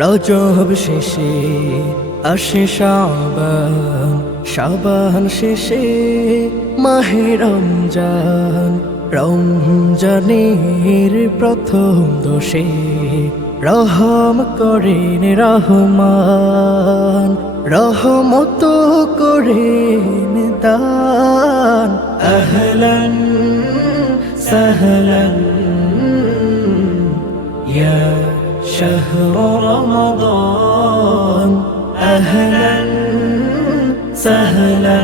রজব শেষে আসে শাবান, শাবান শেষে মাহে রমজান। রমজানের প্রথম দোষে রহম করেন রহমান, রহমত করেন দান। আহলান সাহলান ইয়া شهر رمضان، أهلا سهلا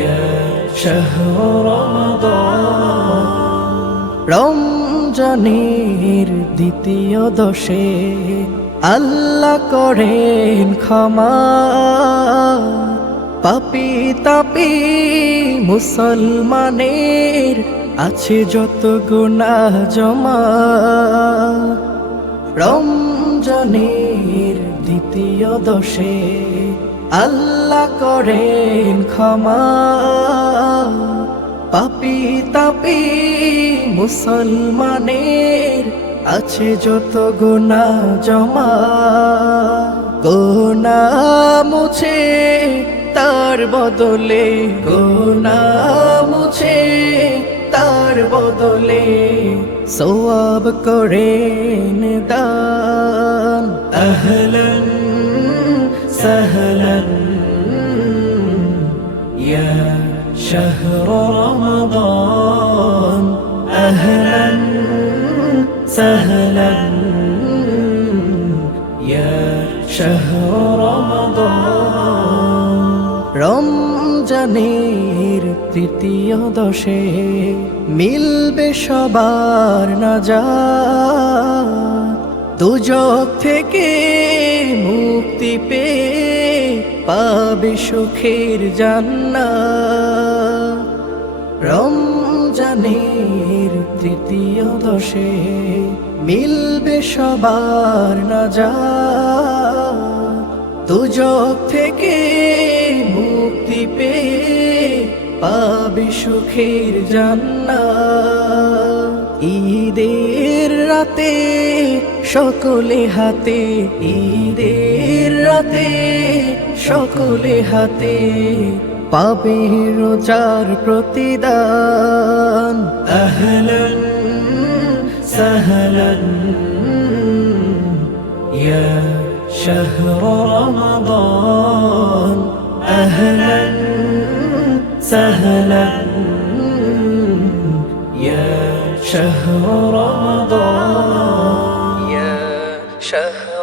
يا شهر رمضان। রমজানের দ্বিতীয় দশে আল্লাহ করেন ক্ষমা, পাপী তাপী মুসলমানের আছে যত গুনাহ জমা। রমজানের দ্বিতীয় দশে আল্লাহ করেন ক্ষমা, পাপী তাপী মুসলমানের আছে যত গুনাহ জমা। গুনাহ মুছে তার বদলে, গুনাহ মুছে তার বদলে সওয়াব করেন দান। আহলান সাহলান ইয়া শাহর রমাদান, আহলান সাহলান ইয়া শাহর রমাদান। রমজানের তৃতীয় দশে মিলবে সবার নাজাত, দুজক থেকে মুক্তি পেয়ে পাবে সুখের জান্নাত। রমজানের তৃতীয় দশে মিলবে সবার নাজাত, দুজক থেকে মুক্তি পেয়ে পাবে সুখের জান্নাত। ঈদের রাতে সকলে হাতে, ঈদের রাতে সকলে হাতে পাবে রোজার প্রতিদান। আহলান সাহলান ইয়া شهر رمضان، أهلا سهلا يا شهر رمضان، يا شهر